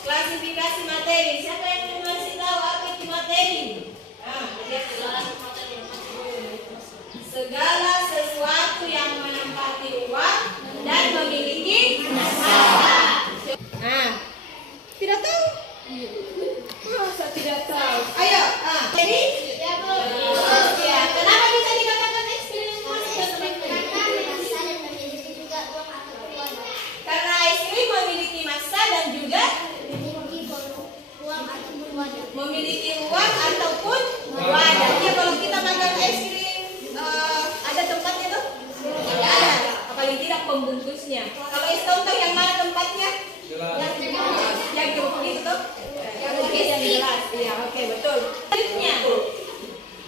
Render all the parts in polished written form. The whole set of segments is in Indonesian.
Klasifikasi materi. Siapa yang mau ngasih tahu apa itu materi? Segala sesuatu yang menempati ruang dan memiliki masa. Tidak tahu? Masa tidak tahu? Ayo, jadi ya, kenapa bisa dikatakan ekstrim? Karena ekstrim memiliki massa dan juga memiliki ruang ataupun wadah. Ya, kalau kita makan es krim ada tempatnya tuh? Tidak ada. Paling tidak pembungkusnya. Kalau es tontong yang mana tempatnya? Yang begitu tuh? Yang jelas. Iya, oke, betul. Selanjutnya,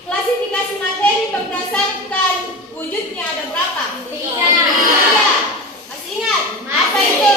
klasifikasi materi berdasarkan wujudnya ada berapa? 3. Masih ingat? Apa itu?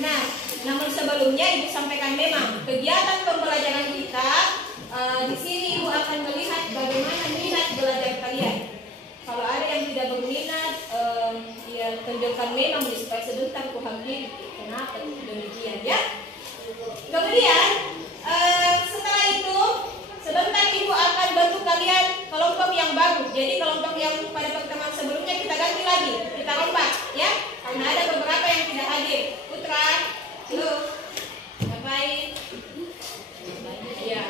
Nah, sebelumnya Ibu sampaikan memang kegiatan pembelajaran kita di sini Ibu akan melihat bagaimana minat belajar kalian. Kalau ada yang tidak berminat, ya tunjukkan memang supaya sebentar ku hampir. Kenapa demikian ya? Kemudian setelah itu sebentar Ibu akan bantu kalian kelompok yang baru. Jadi kelompok yang pada pertemuan sebelumnya kita ganti lagi, kita lompat ya. Karena ada beberapa yang tidak hadir. Putra, halo, ngapain? Ya.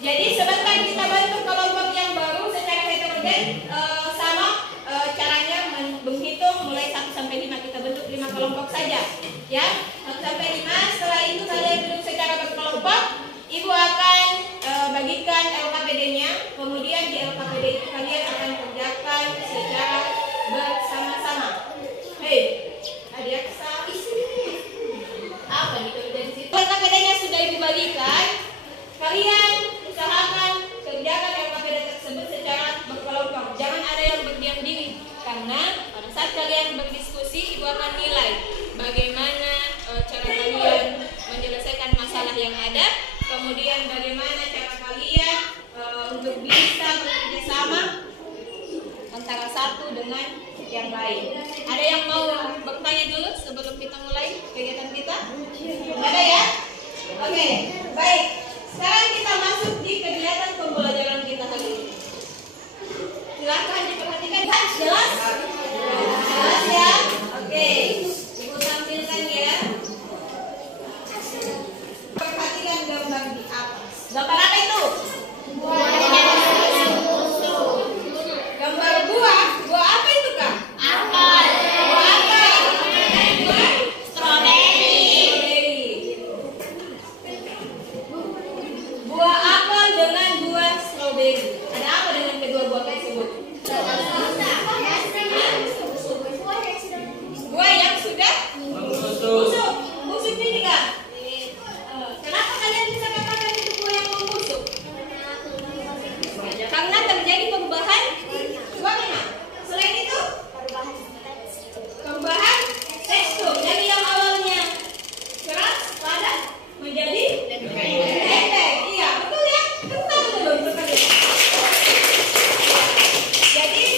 Jadi sebentar kita bantu kelompok yang baru secara heterogen, sama caranya menghitung mulai 1 sampai 5 kita bentuk 5 kelompok saja. Ya, 1 sampai 5. Setelah itu kalian duduk secara berkelompok. Ibu akan bagikan LKPD-nya. Kemudian di LKPD itu kalian akan kerjakan secara bersama-sama. Hei, adik apa nih kerja di situ? LKPD-nya sudah Ibu bagikan. Kalian usahakan kerjakan LKPD tersebut secara berkelompok. Jangan ada yang berdiam diri. Karena pada saat kalian berdiskusi, Ibu akan nilai bagaimana cara kalian menyelesaikan masalah yang ada. Kemudian bagaimana cara kalian untuk bisa bekerja sama antara satu dengan yang lain. Ada yang mau bertanya dulu sebelum kita mulai kegiatan kita? Ada ya? Oke, baik. Sekarang kita masuk di kegiatan pembelajaran kita hari ini. Silakan diperhatikan. Jelas? Jelas ya? Oke. Ibu tampilkan ya. Perhatikan gambar di atas. Gambar apa itu? Gambar buah. Buah apa itu, Kak? Apel. Buah apa? Buah stroberi. Buah apel dengan buah stroberi. Ada apa dengan kedua buah tersebut? Buah yang sudah busuk. Busuk ini, Kak. Kenapa kalian bisa katakan itu buah yang membusuk? Karena terjadi perubahan warna. Selain itu, perubahan tekstur. Dari yang awalnya keras, padat menjadi lembek. Iya, betul ya? Betul belum? Jadi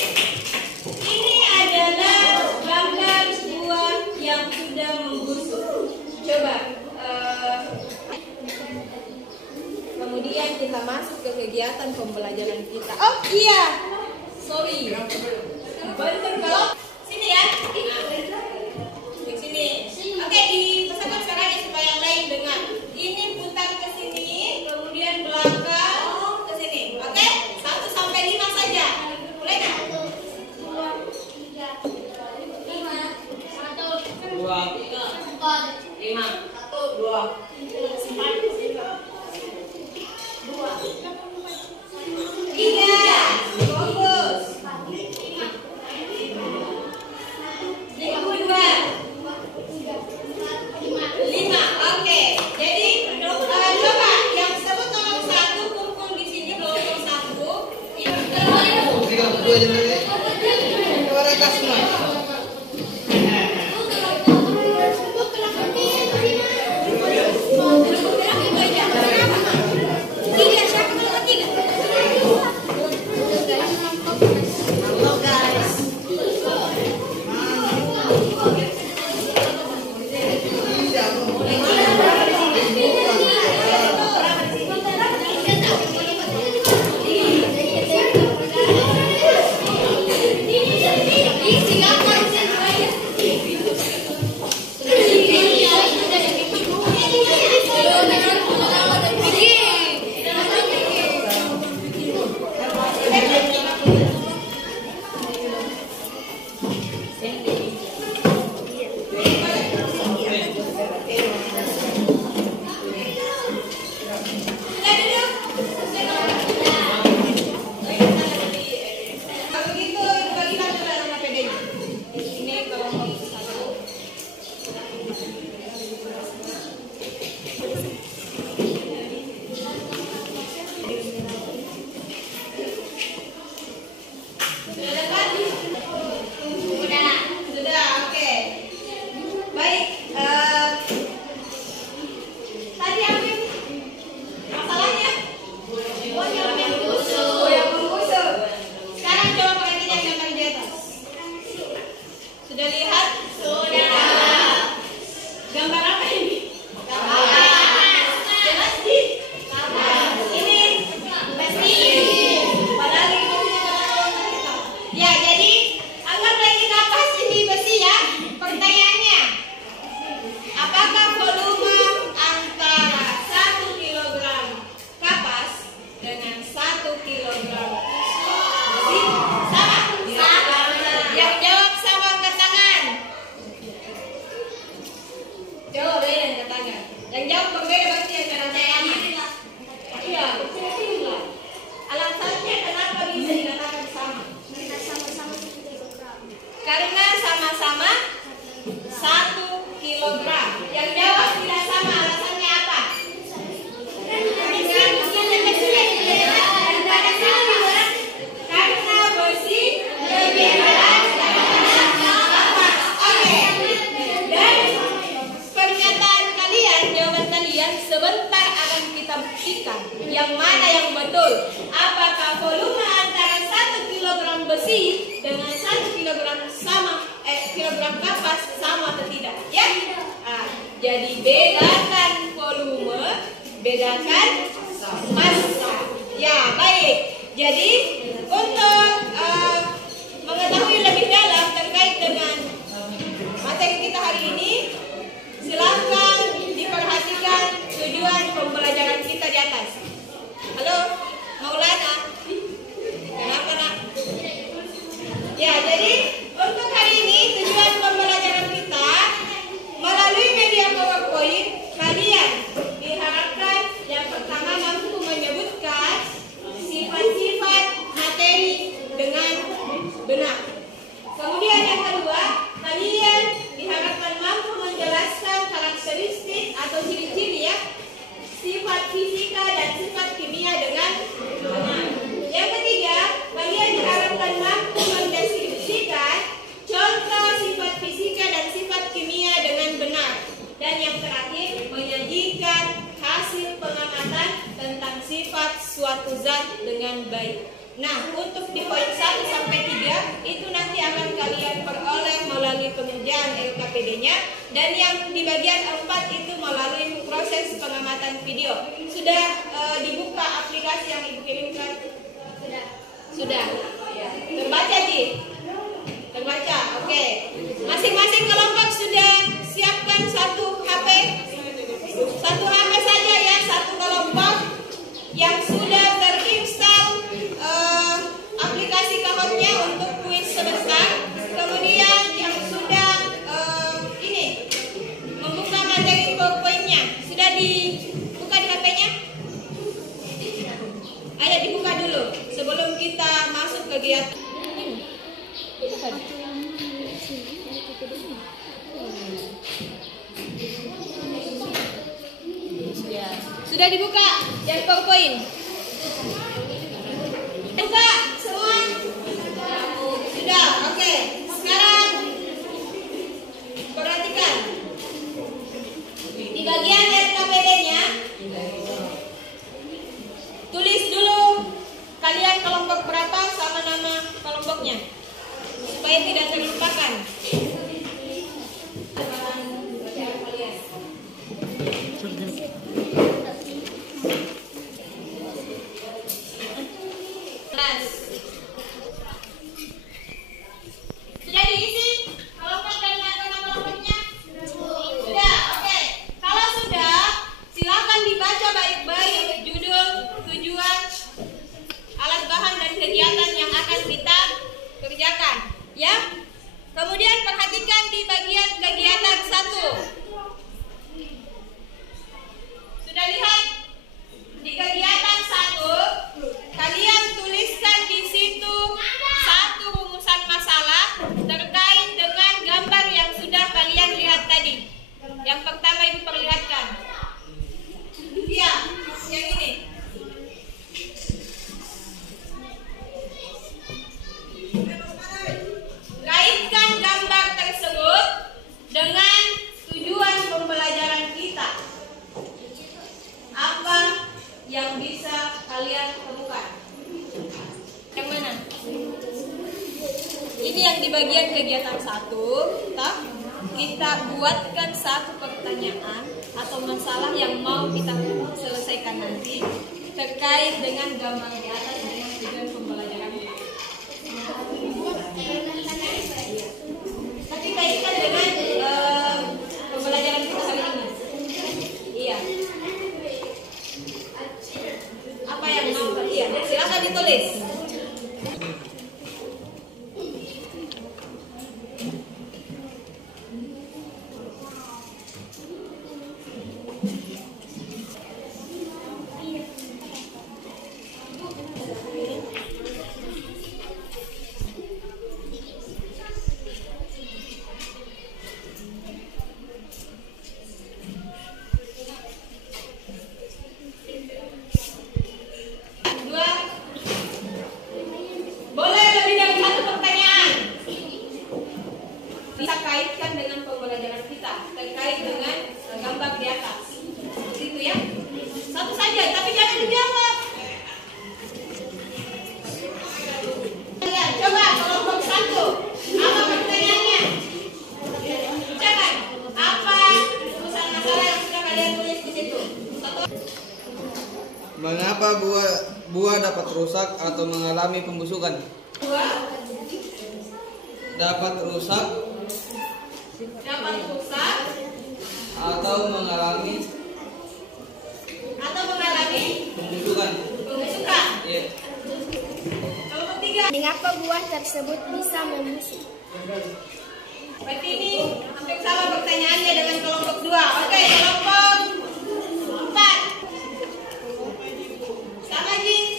ini adalah gambar buah yang sudah membusuk. Coba. Kemudian kita masuk ke kegiatan pembelajaran kita. Oh iya, sorry. Bantu kalau sini ya. Di sini. Oke, dipesankan sekarang ya supaya yang lain dengar. Ini putar ke sini, kemudian belakang ke sini. Oke, 1 sampai 5 saja. Boleh nggak? 2, 3, 4, 5, 1, 2, 3, fokus. 5, oke. Jadi coba yang sebut nomor 1 kumpul di sini kelompok 1. Yang jauh berbeda berarti yang cara sama. Iya, kecil lah. Alasannya kenapa bisa dikatakan sama? Karena sama-sama 1 kilogram. Yang jawab tidak sama, alasannya apa? Karena besi lebih berat daripada kapas. Oke. Dan pernyataan kalian, jawaban kalian sebentar akan kita buktikan yang mana yang betul. Apakah volume antara 1 kilogram besi dengan 1 kilogram kilogram kapas sama atau tidak? Ya. Nah, jadi bedakan volume, bedakan massa. Ya, baik. Jadi untuk mengetahui lebih dalam terkait dengan materi kita hari ini, silakan diperhatikan tujuan pembelajaran kita di atas. Halo, Maulana. Kenapa, Nak? Ya, jadi untuk hari ini tujuan pembelajaran kita melalui media PowerPoint, kalian diharapkan yang pertama mampu menyebutkan sifat-sifat materi dengan benar. Kemudian yang kedua, kalian diharapkan mampu menjelaskan karakteristik atau ciri-ciri ya sifat fisika dan sifat kimia dengan benar. Yang ketiga, kalian diharapkan mampu mendeskripsikan contoh sifat fisika dan sifat kimia dengan benar. Dan yang terakhir, menyajikan hasil pengamatan tentang sifat suatu zat dengan baik. Nah, untuk di poin 1 sampai 3 itu nanti akan kalian peroleh melalui pengerjaan LKPD-nya, dan yang di bagian 4 itu melalui proses pengamatan video. Sudah dibuka aplikasi yang Ibu kirimkan? Sudah. Ya. Terbaca, Ji? Terbaca. Oke. Masing-masing kelompok sudah siapkan 1 HP? 1 HP saja ya, 1 kelompok yang sudah terinstall aplikasi Kahoot-nya untuk kuis sebentar. Kemudian yang sudah membuka materi PowerPoint-nya. Sudah dibuka di HP-nya? Ayo dibuka dulu sebelum kita masuk kegiatan. Sudah dibuka yang PowerPoint? Buka semua? Sudah, oke. Sekarang perhatikan di bagian LKPD-nya, tulis dulu kalian kelompok berapa sama nama kelompoknya supaya tidak terlupakan. Sudah diisi kelompok dan nama kelompoknya? Sudah, oke. Kalau sudah, silakan dibaca baik-baik judul, tujuan, alat bahan dan kegiatan yang akan kita kerjakan, ya. Kemudian perhatikan di bagian kegiatan 1. Sudah lihat? Di kegiatan 1, kalian tuliskan di situ 1 rumusan masalah terkait dengan gambar yang sudah kalian lihat tadi. Yang pertama Ibu perlihatkan. Iya, yang ini. Kaitkan gambar tersebut dengan tujuan pembelajaran kita. Apa yang bisa kalian temukan? Yang mana? Ini yang di bagian kegiatan 1. Kita buatkan 1 pertanyaan atau masalah yang mau kita selesaikan nanti terkait dengan gambar di atas dengan tujuan pembelajaran kita. Tapi kaitkan dengan pembelajaran kita hari ini. Iya. Apa yang mau kalian? Silakan ditulis. kalian tulis di situ. Mengapa buah dapat rusak atau mengalami pembusukan? Buah Dapat rusak atau mengalami pembusukan. Iya. Kelompok 3. Mengapa buah tersebut bisa membusuk? Berarti ini hampir sama pertanyaannya dengan kelompok 2. Oke, kelompok 4. Sama Ji.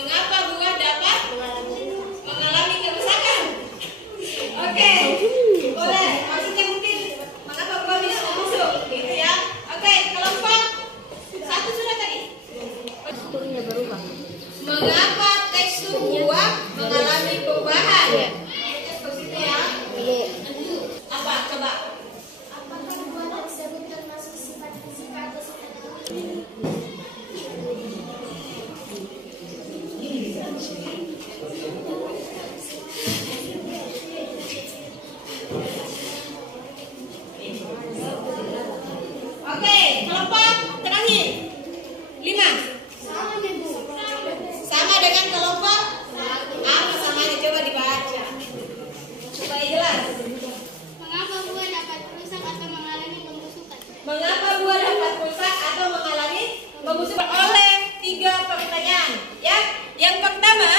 Mengapa buah dapat mengalami kerusakan? Oke, boleh. Maksudnya mungkin mengapa buah bisa membusuk, gitu ya? Oke, kelompok 1 sudah tadi. Teksturnya berubah. Mengapa tekstur buah mengalami perubahan? Seperti itu ya. Apa? Coba. Apakah buah tersebut termasuk sifat fisika atau sifat kimia? Oke, kelompok terakhir 5. Sama dengan kelompok apa samanya? Coba dibaca supaya jelas. Mengapa buah dapat rusak atau mengalami pembusukan? Mengapa buah dapat rusak atau mengalami pembusukan? Oleh 3 pertanyaan. Ya, yang pertama,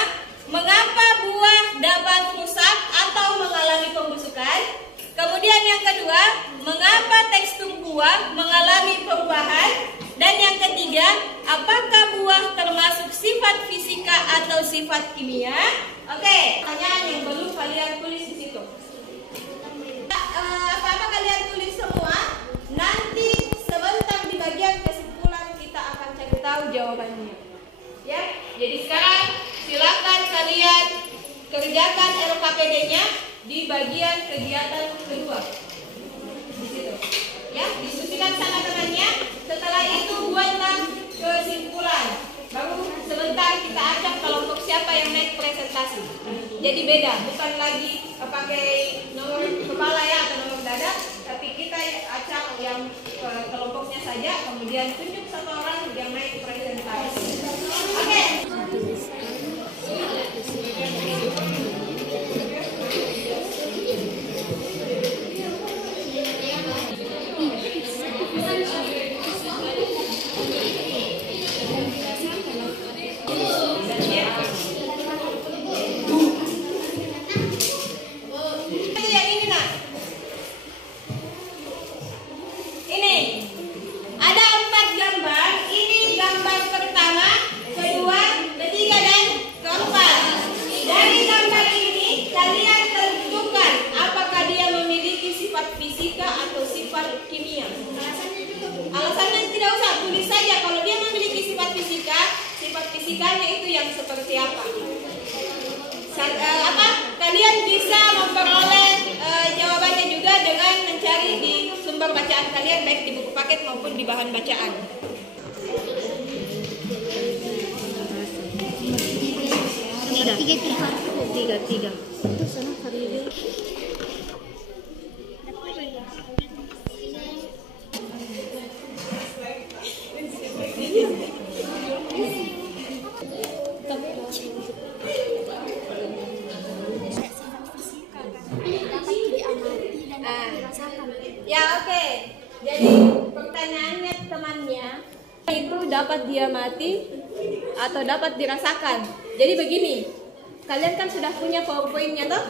mengapa buah dapat rusak atau mengalami pembusukan? Kemudian yang kedua, mengapa tekstur buah mengalami perubahan? Dan yang ketiga, apakah buah termasuk sifat fisika atau sifat kimia? Oke, pertanyaan yang belum kalian tulis di situ. Apa-apa kalian tulis semua? Nanti sebentar di bagian kesimpulan kita akan cari tahu jawabannya. Ya, jadi sekarang silakan kalian kerjakan LKPD-nya di bagian kegiatan kedua. Di situ. Ya, diskusikan sama temannya. Setelah itu buatlah kesimpulan. Baru sebentar kita acak kelompok siapa yang naik presentasi. Jadi beda, bukan lagi pakai nomor kepala ya atau nomor dada, tapi kita acak yang kelompoknya saja, kemudian tunjuk satu orang yang naik presentasi. Oke. Alasannya tidak usah, tulis saja kalau dia memiliki sifat fisikanya itu yang seperti apa. Kalian bisa memperoleh jawabannya juga dengan mencari di sumber bacaan kalian, baik di buku paket maupun di bahan bacaan. Tiga. Itu sana Farida. Ya oke. Jadi pertanyaannya temannya itu dapat diamati atau dapat dirasakan. Jadi begini, kalian kan sudah punya PowerPoint-nya toh?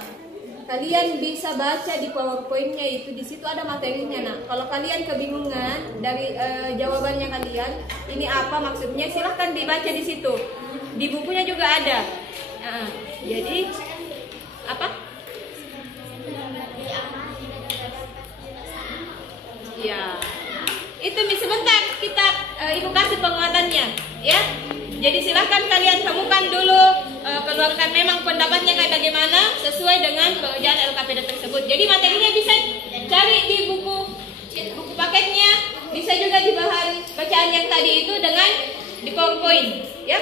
Kalian bisa baca di PowerPoint-nya itu, di situ ada materinya. Nah, kalau kalian kebingungan dari jawabannya kalian, ini apa maksudnya? Silahkan dibaca di situ. Di bukunya juga ada. Nah, jadi apa? Ya, itu sebentar kita ibu kasih penguatannya, ya. Jadi silahkan kalian temukan dulu, keluarkan memang pendapatnya kayak bagaimana sesuai dengan pengerjaan LKPD tersebut. Jadi materinya bisa cari di buku paketnya, bisa juga di bahan bacaan yang tadi itu dengan di PowerPoint, ya.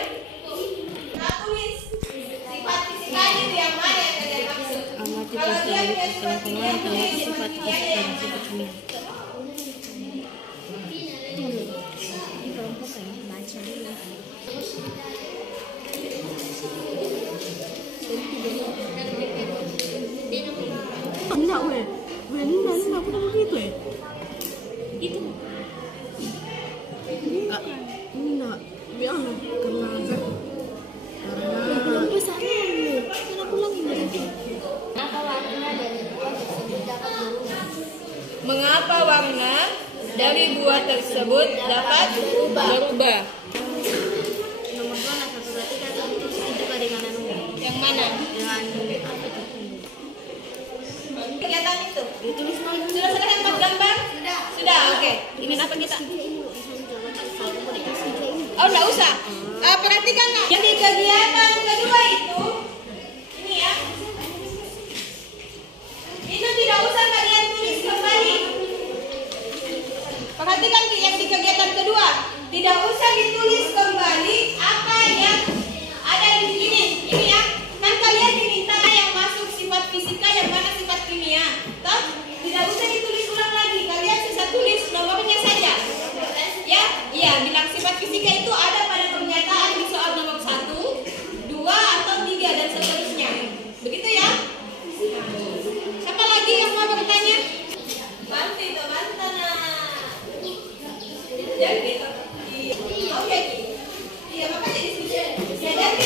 Nah, tulis sifat fisikanya itu yang mana yang kalian maksud? Kalau dia punya sifat kimia, tulis sifat kimia fisika dan yang sifat mana? kimia. Ini kelompok ya, baca dulu. Enggak, weh. Weh, enggak pernah begitu ya? Itu. Enggak. Biar karena besarnya nih. Kan aku lagi berarti. Apa warna dari buah tersebut dapat berubah? Mengapa warna dari buah tersebut dapat berubah? Nomor 2 nah satu berarti kan itu juga dengan anu. Yang mana? Dengan apa itu? Kegiatan itu. Ditulis lagi. Sudah selesai 4 gambar? Sudah, oke. Ini apa kita? Oh, enggak usah. Perhatikan, Nak. Yang di kegiatan kedua itu, ini ya. Itu tidak usah kalian tulis kembali. Perhatikan yang di kegiatan kedua, tidak usah ditulis kembali apa yang ada di sini. Ini ya. Kan kalian diminta yang masuk sifat fisika, yang mana sifat kimia. Toh, tidak usah ditulis ulang lagi. Kalian bisa tulis nomornya saja. Ya, iya, bilang sifat fisika itu ada pada pernyataan di soal nomor 1, 2, atau 3 dan seterusnya. Begitu ya? Siapa lagi yang mau bertanya? Bantu itu, Bantana. Jadi, oke. Iya, makanya di sini. Ya, jadi.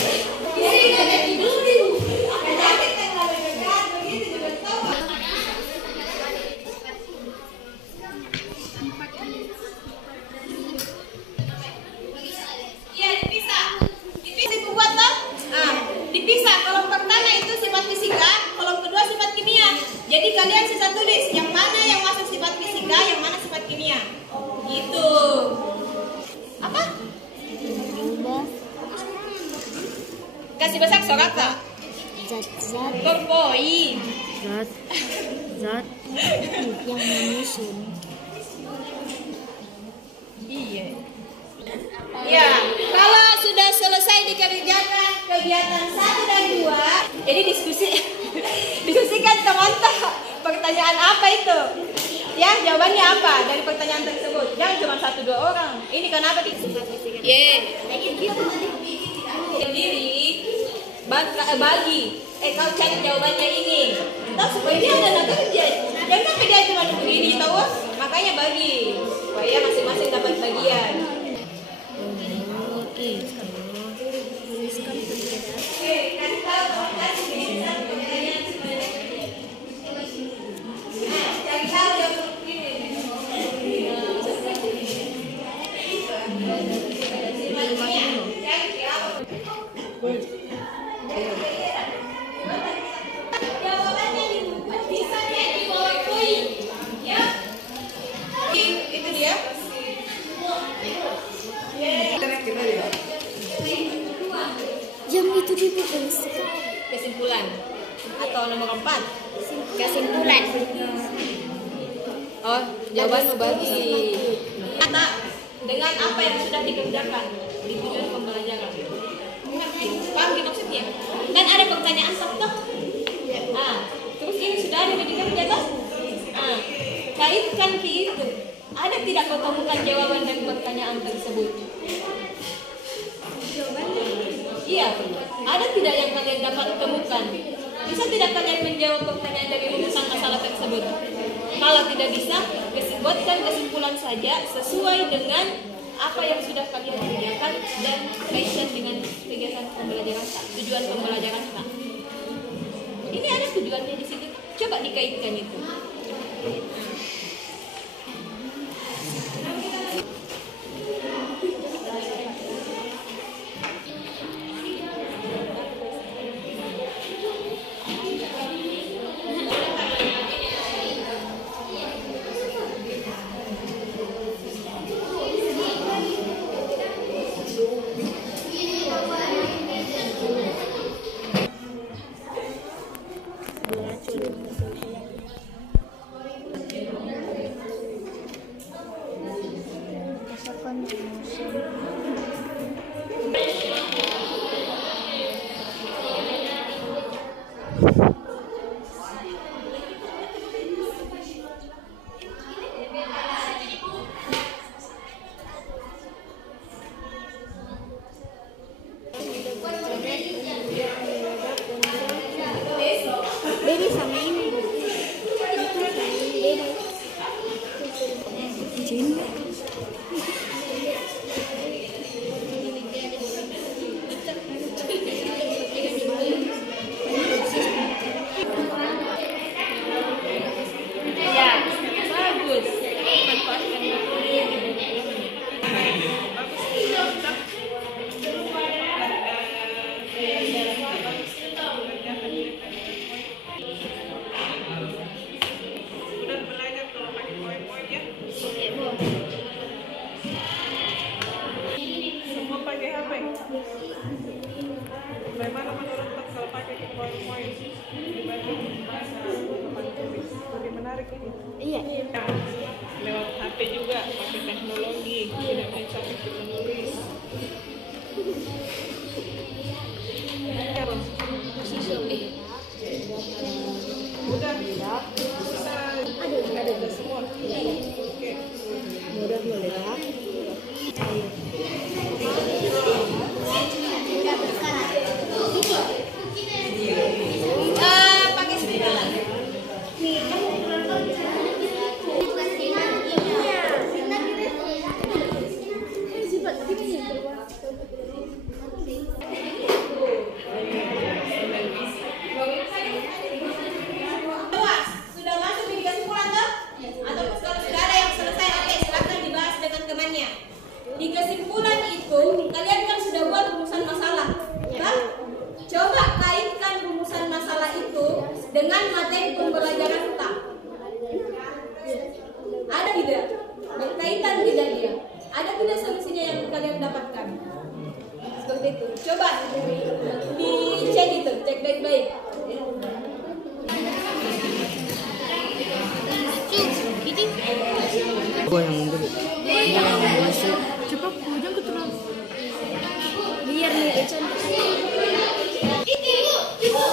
Iya, jadi dulu. Jadi kita nggak dekat, begitu juga tahu. Iya, dipisah. Dipisah buat toh? Nah, dipisah. Kolom pertama itu sifat fisika, kolom kedua sifat kimia. Jadi kalian sisa tulis yang mana yang masuk sifat fisika, yang mana sifat kimia. Gitu. Apa? Berubah Kasih besar soraka. zat-zat Korpoi. Zat yang menyusun. Iya. Ya, kalau sudah selesai dikerjakan kegiatan 1 dan 2, jadi diskusikan teman-teman pertanyaan apa itu. Ya, jawabannya apa dari pertanyaan tersebut. Jangan cuma 1-2 orang. Ini kenapa sendiri bagi. Kau cari jawabannya ini. Tahu supaya dia ada kerja. Jangan sampai dia cuma begini, tahu? Makanya bagi supaya masing-masing dapat bagian. Oke, kasih tahu kasih pertanyaan sebenarnya. Nah, cari tahu yang jawabannya bisa di PowerPoint, ya. Itu dia. Yang itu ditulis. Kesimpulan atau nomor 4. Kesimpulan. Oh, jawaban membagi. Kata dengan apa yang sudah dikerjakan di tujuan pembelajaran. Paham maksudnya? Dan ada pertanyaan toh? Terus ini sudah ada di kerja toh? Kaitkan ke itu. Ada tidak kau temukan jawaban dari pertanyaan tersebut? Iya. Ada tidak yang kalian dapat temukan? Bisa tidak kalian menjawab pertanyaan dari rumusan masalah tersebut? Kalau tidak bisa, buatkan kesimpulan saja sesuai dengan apa yang sudah kalian kerjakan dan kaitkan dengan kegiatan pembelajaran tak, tujuan pembelajaran tak. Ini ada tujuannya di situ. Coba dikaitkan itu. praktek-praktek? Iya. Lewat HP juga, pakai teknologi, tidak capek kita nulis. Udah, ada semua. Oke. Mudah meledak. Pakai spidol. Puas, sudah masuk di kesimpulan tuh? Atau kalau sudah ada yang selesai, oke, silakan dibahas dengan temannya. Di kesimpulan itu, kalian kan sudah buat rumusan masalah, kan? Coba kaitkan rumusan masalah itu dengan materi pembelajaran kita. Ada tidak? Berkaitan tidak dia? Ada tidak solusinya yang kalian dapatkan? Seperti itu. Coba dicek itu, cek baik-baik. Gua yang mundur. Cepat ujung keturun. Biar nih Ibu. Dua.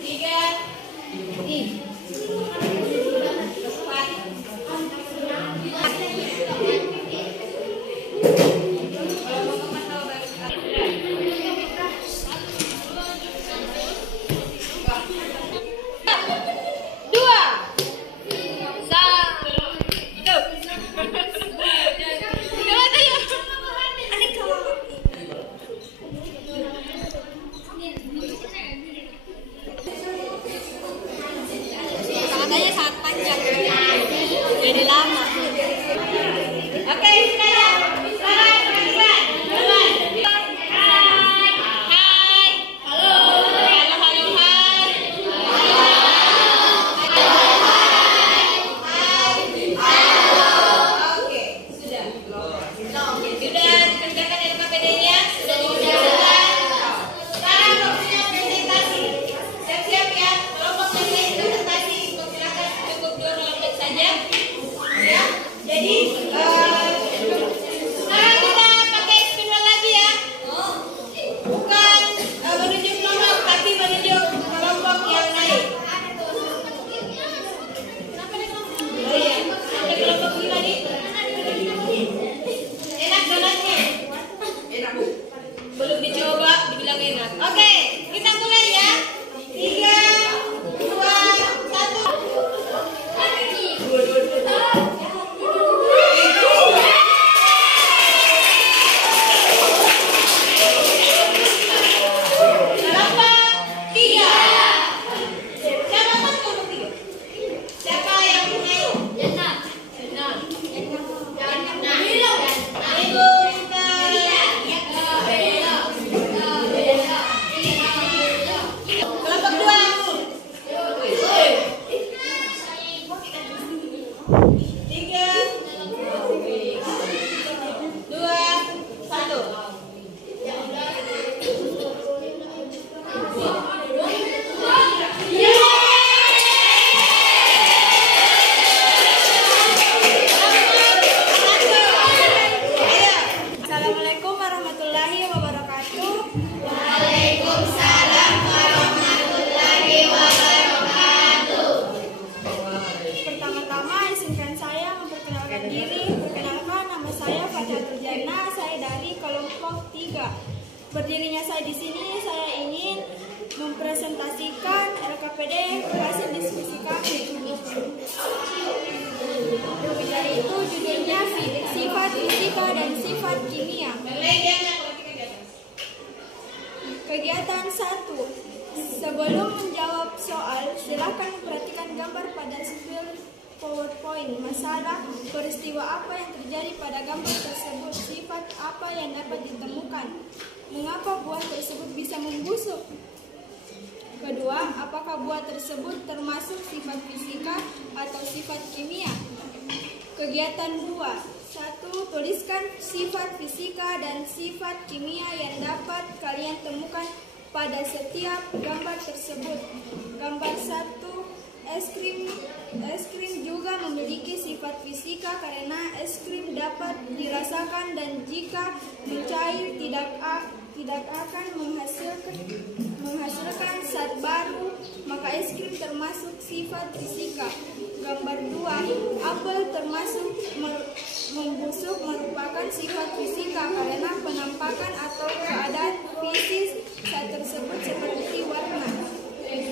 Tiga. Dua. Satu. Katanya sangat panjang, jadi lama. Oke, sekarang perhatikan. Hai. Halo. Halo, hai. Oke, sudah. Sudah kerjakan LKPD-nya, sudah dikerjakan. Sekarang waktunya presentasi. Siap-siap ya, kelompok presentasi. Silakan cukup 2 menit saja. Ya. Jadi sekarang kita pakai spidol lagi ya. Bukan menunjuk nomor, tapi menunjuk kelompok yang naik. Oh iya, ada kelompok lima nih. Enak donatnya? Enak bu. Belum dicoba, dibilang enak. Oke, kita mulai ya. 3, 2, 1. Kelompok 3. Siapa mas kelompok 3? Siapa yang naik? Ibu Rita. Kelompok 2. 3, 2, 1. Assalamualaikum warahmatullahi wabarakatuh. Waalaikumsalam warahmatullahi wabarakatuh. Pertama-tama izinkan saya memperkenalkan diri. Perkenalkan, nama saya Fatihatul Jannah. Saya dari kelompok 3. Berdirinya saya di sini, saya ingin mempresentasikan RKPD hasil diskusi kami. Yaitu judulnya sifat fisika dan sifat kimia. Kegiatan 1. Sebelum menjawab soal, silakan perhatikan gambar pada PowerPoint. Masalah peristiwa apa yang terjadi pada gambar tersebut? Sifat apa yang dapat ditemukan? Mengapa buah tersebut bisa membusuk? Kedua, apakah buah tersebut termasuk sifat fisika atau sifat kimia? Kegiatan 2. 1. Tuliskan sifat fisika dan sifat kimia yang dapat kalian temukan pada setiap gambar tersebut. Gambar 1. Es krim juga memiliki sifat fisika karena es krim dapat dirasakan dan jika mencair tidak akan menghasilkan zat baru, maka es krim termasuk sifat fisika. Gambar 2. Apel termasuk membusuk merupakan sifat fisika karena penampakan atau keadaan fisik zat tersebut seperti warna. 3.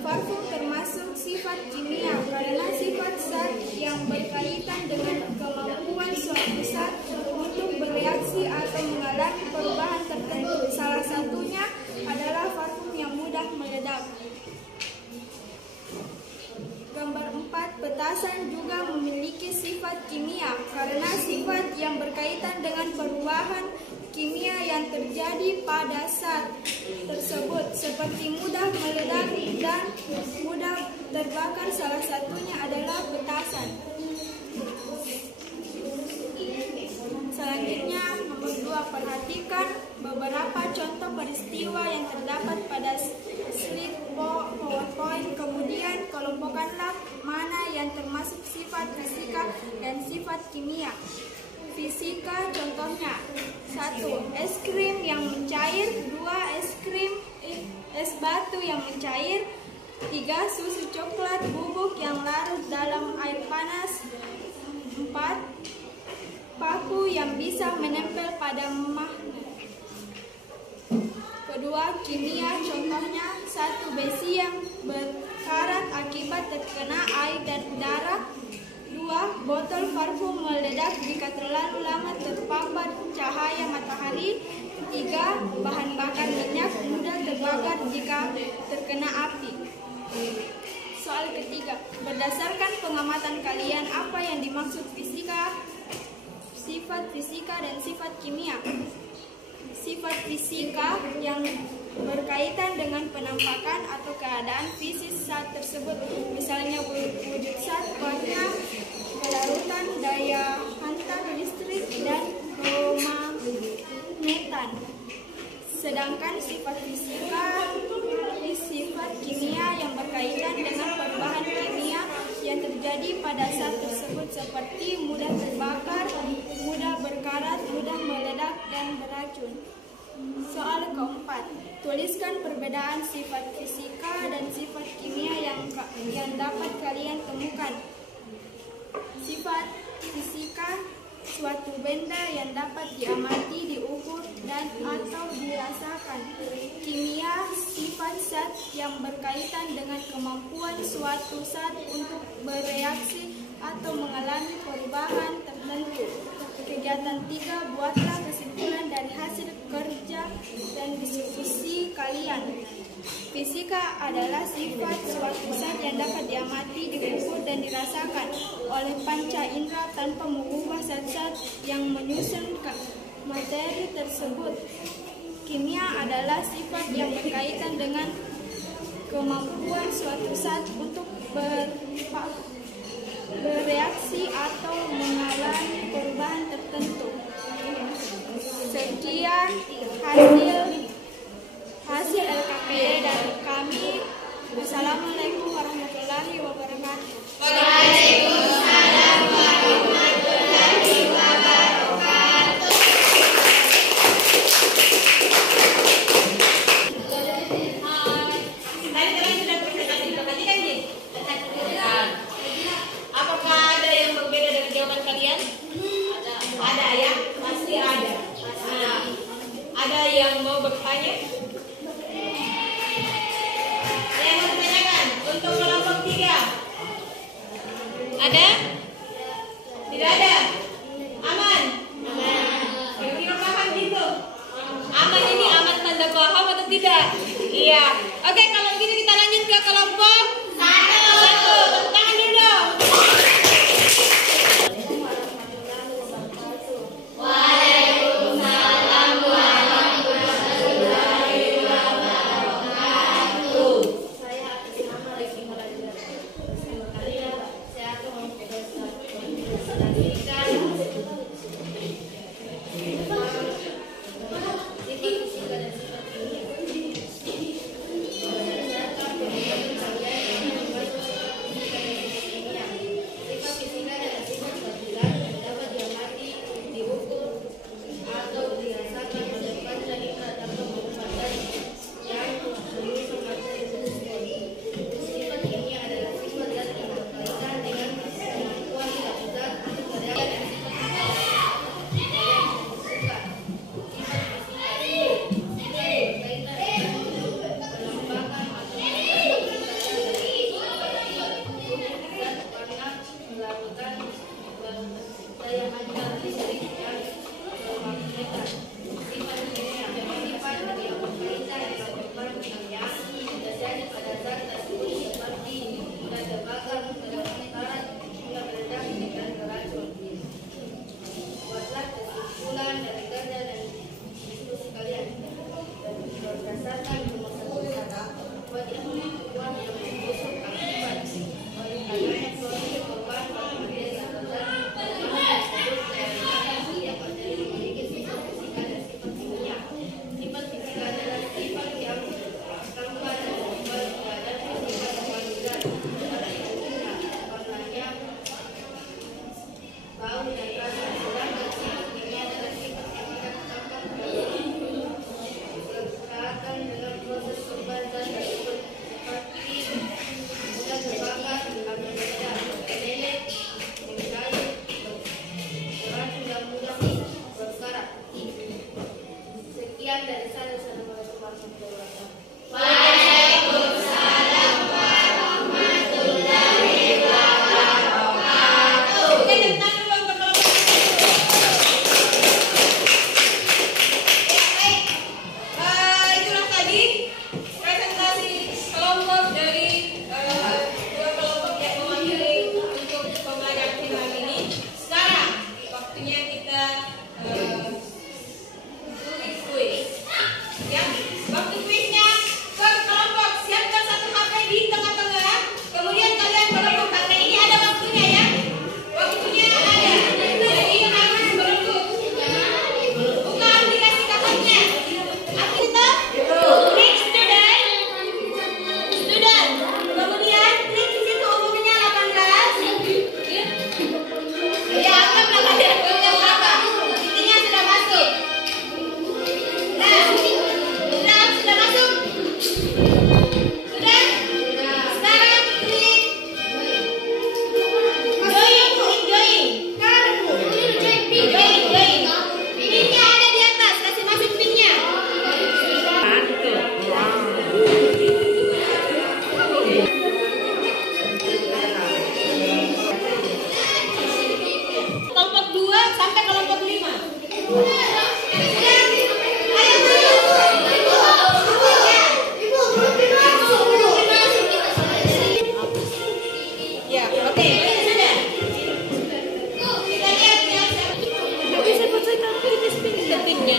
Parfum termasuk sifat kimia karena sifat zat yang berkaitan dengan kemampuan suatu zat untuk bereaksi atau mengalami perubahan tertentu. Salah satunya adalah parfum yang mudah meledak. Gambar 4. Petasan juga memiliki sifat kimia karena sifat yang berkaitan dengan perubahan kimia yang terjadi pada zat tersebut seperti mudah meledak dan mudah terbakar. Salah satunya adalah petasan. Selanjutnya nomor 2, perhatikan beberapa contoh peristiwa yang terdapat pada slide PowerPoint. Kemudian kelompokkanlah mana yang termasuk sifat fisika dan sifat kimia. Fisika contohnya: 1. Es krim yang mencair. 2. Es batu yang mencair. 3. Susu coklat bubuk yang larut dalam air panas. 4. Paku yang bisa menempel pada magnet. Kedua, kimia contohnya: 1. Besi yang berkarat akibat terkena air dan udara. 2. Botol parfum meledak jika terlalu lama terpapar cahaya matahari. 3. Bahan bakar minyak mudah terbakar jika terkena api. Soal ketiga, berdasarkan pengamatan kalian, apa yang dimaksud fisika, sifat fisika dan sifat kimia? Sifat fisika yang berkaitan dengan penampakan atau keadaan fisik zat tersebut, misalnya wujud zat, warna, kelarutan, daya hantar listrik, dan kemagnetan. Sedangkan sifat fisika, sifat kimia yang berkaitan dengan perubahan kimia yang terjadi pada zat tersebut seperti mudah terbakar, mudah berkarat, mudah meledak, dan beracun. Soal keempat, tuliskan perbedaan sifat fisika dan sifat kimia yang dapat kalian temukan. Sifat fisika, suatu benda yang dapat diamati, diukur, dan atau dirasakan. Kimia, sifat zat yang berkaitan dengan kemampuan suatu zat untuk bereaksi atau mengalami perubahan tertentu. Kegiatan 3, buatlah kesimpulan dari hasil kerja dan diskusi kalian. Fisika adalah sifat suatu zat yang dapat diamati, diukur, dan dirasakan oleh panca indera tanpa mengubah zat-zat yang menyusun materi tersebut. Kimia adalah sifat yang berkaitan dengan kemampuan suatu zat untuk bereaksi atau mengalami perubahan tertentu. Sekian hasil LKPD dari kami. Wassalamualaikum warahmatullahi wabarakatuh. Waalaikumsalam warahmatullahi wabarakatuh. Tadi kalian sudah perhatikan nih? Apakah ada yang berbeda dari jawaban kalian? Ada ya, pasti ada. Nah, ada yang mau bertanya? Yang mau ditanyakan untuk kelompok 3? Ada? Tidak ada? Aman? Kira-kira paham gitu? Aman ini aman tanda paham atau tidak? Iya. Oke, kalau begitu kita lanjut ke kelompok 1. Tepuk tangan dulu dong.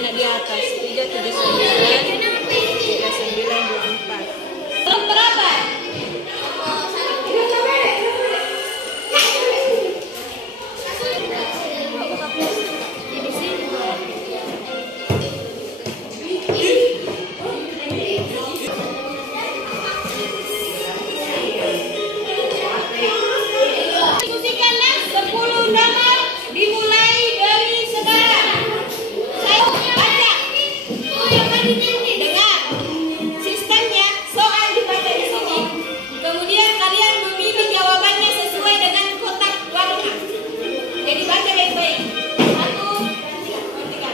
enak di atas. 379, 3924. Belum berapa? Diskusikanlah 10 nama dimulai dari sekarang. Saya baca. Dengar. Sistemnya soal dibaca di sini. Kemudian kalian memilih jawabannya sesuai dengan kotak warna. Jadi baca baik-baik. 1, 2, 3.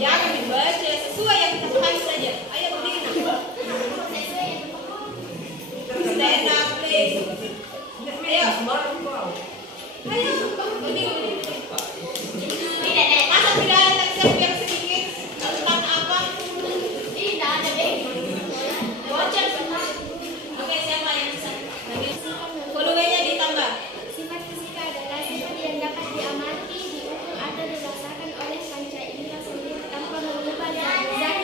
Jangan dibaca, sesuai yang kita pahami saja. Ayo berdiri. Stand up, please. Ayo. Ayo, berdiri. Masa tidak ada teks yang sedikit tentang apa? Tidak ada deh. Bocor. Oke, siapa yang bisa? Volumenya ditambah. Sifat fisika adalah sifat yang dapat diamati, diukur atau dirasakan oleh panca indera sendiri tanpa mengubah zat yang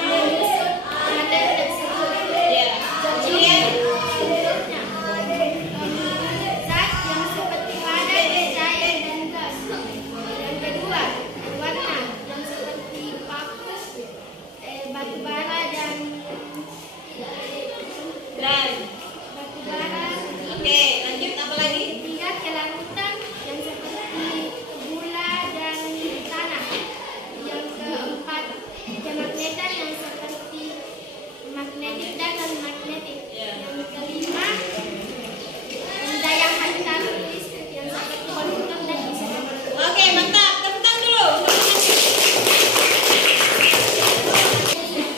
menyusun materi tersebut. Ya. Kemudian Zat yang seperti padat, cair, dan gas. Yang kedua, warna yang seperti paku, batu bara dan batu bara. oke, lanjut apa lagi? Tiga, kelarutan yang seperti gula dan tanah. Yang keempat, kemagnetan yang seperti magnetik dan non-magnetik. Yang kelima, daya hantar listrik yang seperti konduktor dan isolator. Oke, mantap. Tepuk tangan dulu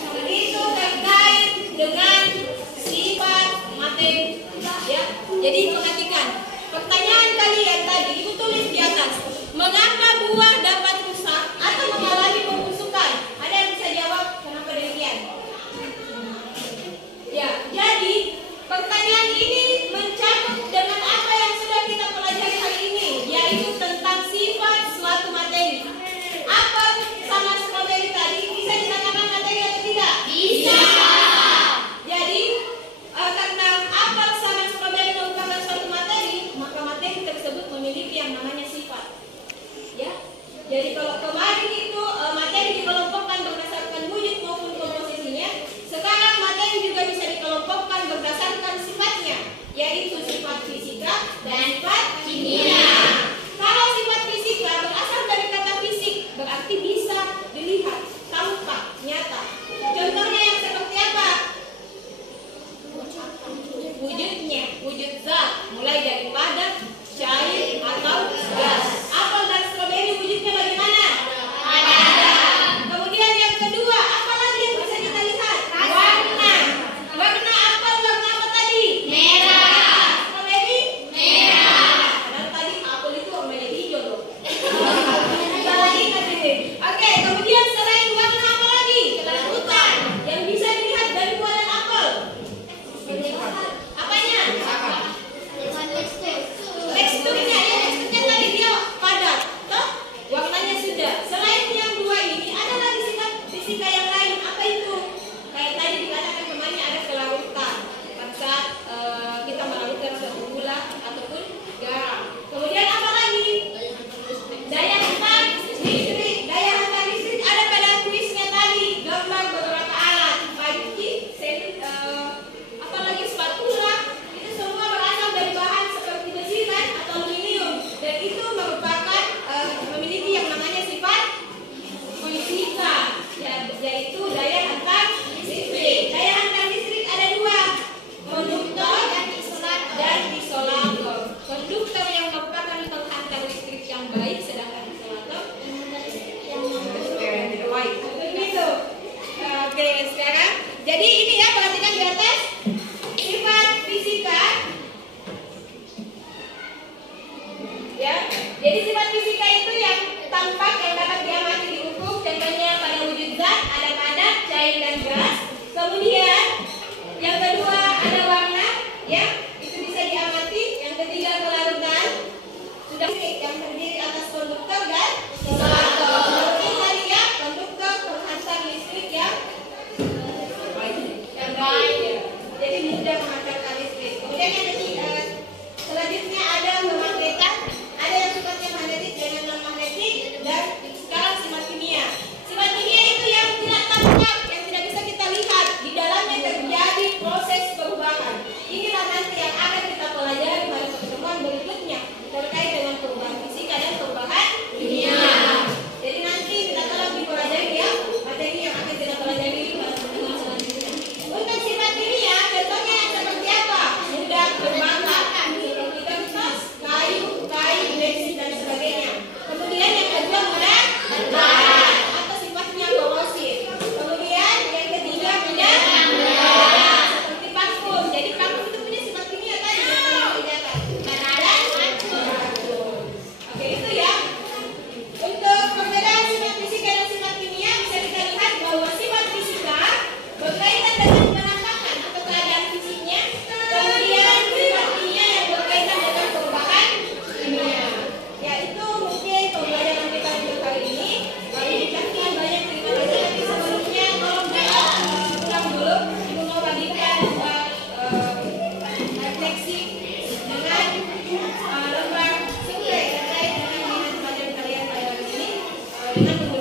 untuk itu terkait dengan sifat materi. Ya. Jadi perhatikan pertanyaan kalian tadi, ibu tulis di atas. Mengapa buah dapat rusak atau mengalami pembusukan? Ada yang bisa jawab kenapa demikian? Ya, jadi pertanyaan ini mencakup dengan apa yang sudah kita pelajari hari ini, yaitu tentang sifat suatu materi. Apel sama stroberi tadi bisa dikatakan materi atau tidak? Bisa. Jadi karena apel sama stroberi merupakan suatu materi, maka materi tersebut memiliki yang namanya sifat. Ya. Jadi kalau kemarin itu materi dikelompokkan berdasarkan wujud maupun komposisinya, sekarang materi juga bisa dikelompokkan berdasarkan sifatnya, yaitu sifat fisika dan sifat kimia. Kalau sifat fisika berasal dari kata fisik, berarti bisa dilihat, tampak, nyata. Contohnya yang seperti apa? Wujudnya, wujud zat, mulai dari padat, cair, atau gas. Apel dan stroberi wujudnya bagaimana? Padat. Kemudian yang kedua, apa lagi yang bisa kita lihat? Warna. Warna apel warna apa tadi? Merah. Stroberi? Merah. Padahal tadi apel itu warnanya hijau loh. Salah ingat ini. Oke, kemudian selain warna apa lagi? Kelarutan. Yang bisa dilihat dari buah dan apel. Apanya? Teksturnya, ya teksturnya tadi dia padat, toh warnanya sudah. Selain yang dua ini, ada lagi sifat fisika yang lain. Apa itu? Kayak tadi dikatakan namanya ada kelarutan. Pada saat kita melarutkan suatu gula ataupun garam. Kemudian apa lagi? Daya hantar listrik. Daya hantar listrik ada pada kuisnya tadi. Gambar beberapa alat, panci, apalagi spatula. Itu semua berasal dari bahan seperti besi kan atau aluminium, dan itu merupakan memiliki yang namanya sifat fisika, yaitu daya hantar listrik. Daya hantar listrik ada dua, konduktor dan isolator. Konduktor yang merupakan penghantar listrik yang baik, sedangkan isolator yang baik. Begitu. Oke, sekarang jadi ini ya, perhatikan di atas sifat fisika. Ya, jadi sifat fisika itu yang tampak, yang dapat diamati, diukur. Contohnya pada wujud zat ada padat, cair, dan gas. Kemudian yang kedua ada warna, ya itu bisa diamati. Yang ketiga kelarutan, sudah yang terdiri atas konduktor dan isolator. Seperti tadi ya, konduktor penghantar listrik yang baik. Jadi mudah menghantarkan listrik. Kemudian yang ketiga, selanjutnya ada kemagnetan. Ada yang sifatnya magnetik dengan non magnetik, dan sekarang Kita